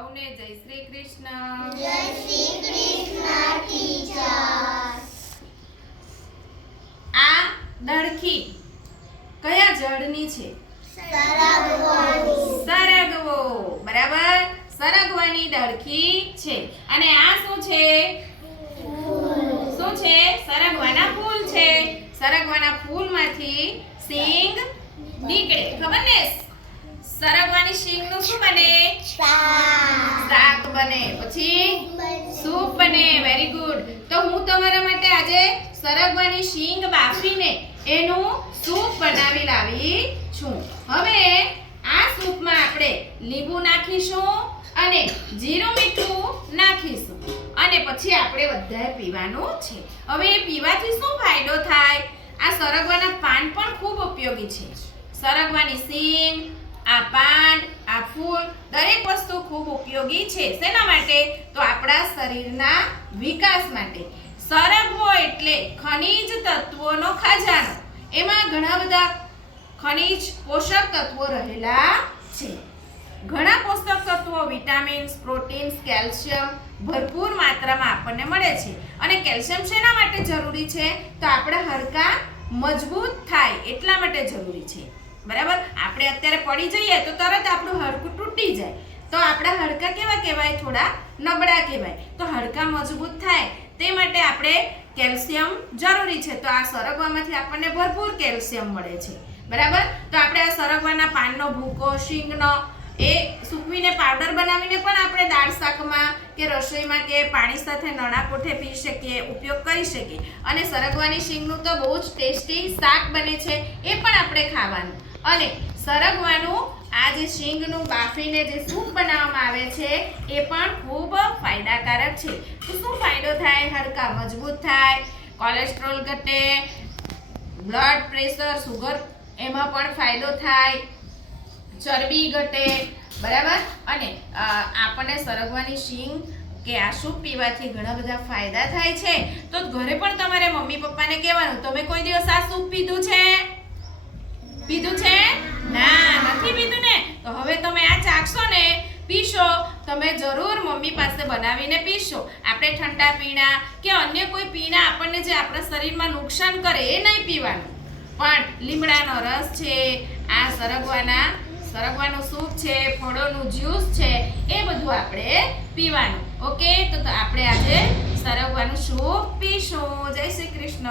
સૌને જય શ્રી કૃષ્ણ. જય શ્રી કૃષ્ણ ટીચર આ દડખી કયા જળની છે? સરગવાની. સરગવો. બરાબર? સરગવાની દડખી છે. અને આ શું છે? શું છે? સરગવાના ફૂલ છે. સરગવાના ફૂલમાંથી સિંગ નીકળે. ખબર ને? સરગવાની સિંગનું શું બને? શાક બને. પછી સૂપ બને. વેરી ગુડ તો હું તમારા માટે આજે સરગવાની શીંગ બાફીને એનું સૂપ બનાવી લાવી છું. હવે આ સૂપમાં આપણે લીંબુ નાખીશું અને જીરું મીઠું નાખીશું. અને પછી આપણે બધાએ પીવાનું છે. હવે એ પીવાથી શું ફાયદો થાય? આ સરગવાના પાન પણ ખૂબ ઉપયોગી છે. સરગવાની શીંગ આ પાન આ ફૂલ દરેક વસ્તુ ખૂબ ઉપયોગી છે. શેના માટે? તો આપણા શરીરના વિકાસ માટે. સરગવો એટલે ખનિજ તત્વોનો ખજાનો. એમાં ઘણા બધા ખનિજ પોષક તત્વો રહેલા છે. ઘણા પોષક તત્વો વિટામિન્સ, પ્રોટીન્સ, કેલ્શિયમ ભરપૂર માત્રામાં આપણને મળે છે. અને કેલ્શિયમ શેના માટે જરૂરી છે? તો આપણા હરકા મજબૂત થાય એટલા માટે જરૂરી છે. બરાબર? આપણે અત્યારે પડી જઈએ તો તરત આપણું હાડકું તૂટી જાય. તો આપણા હાડકાં કેવા કહેવાય? થોડા નબળા કહેવાય. તો હાડકાં મજબૂત થાય. તે માટે આપણે કેલ્શિયમ જરૂરી છે. તો આ સરગવામાંથી આપણને ભરપૂર કેલ્શિયમ મળે છે. બરાબર? તો આપણે આ સરગવાના પાનનો ભૂકો, શીંગનો, એ સૂકવીને પાવડર બનાવીને પણ આપણે દાળ શાકમાં કે રસોઈમાં કે પાણી સાથે નણા કોઠે પી શકીએ, ઉપયોગ કરી શકીએ. અને સરગવાની શીંગનું તો બહુ જ ટેસ્ટી શાક બને છે. એ પણ આપણે ખાવાનું. અને સરગવાનું આ જે શીંગનું બાફીને જે સૂપ બનાવવામાં આવે છે, એ પણ ખૂબ ફાયદાકારક છે. તો શું ફાયદો થાય? હાડકાં મજબૂત થાય કોલેસ્ટ્રોલ ઘટે બ્લડ પ્રેશર સુગર એમાં પણ ફાયદો થાય, ચરબી ઘટે, બરાબર? અને આપણને સરગવાની શીંગ કે આ સૂપ પીવાથી ઘણા બધા ફાયદા થાય છે. તો ઘરે પણ તમારે મમ્મી પપ્પાને કહેવાનું, તમે કોઈ દિવસ આ સૂપ પીધું છે? પીધું છે? ના, નથી પીધું ને. તો હવે તમે આ ચાખશો ને પીશો. તમે જરૂર મમ્મી પાસે બનાવીને પીશો. આપણે ઠંડા પીણા કે અન્ય કોઈ પીણા આપણને જે આપણા શરીરમાં નુકસાન કરે એ નહીં પીવાનું. પણ લીમડાનો રસ છે, આ સરગવાના, સરગવાનું સૂપ છે, ફળોનું જ્યુસ છે, એ બધું આપણે પીવાનું. ઓકે? તો આપણે આજે સરગવાનું સૂપ પીશું. જય શ્રી કૃષ્ણ.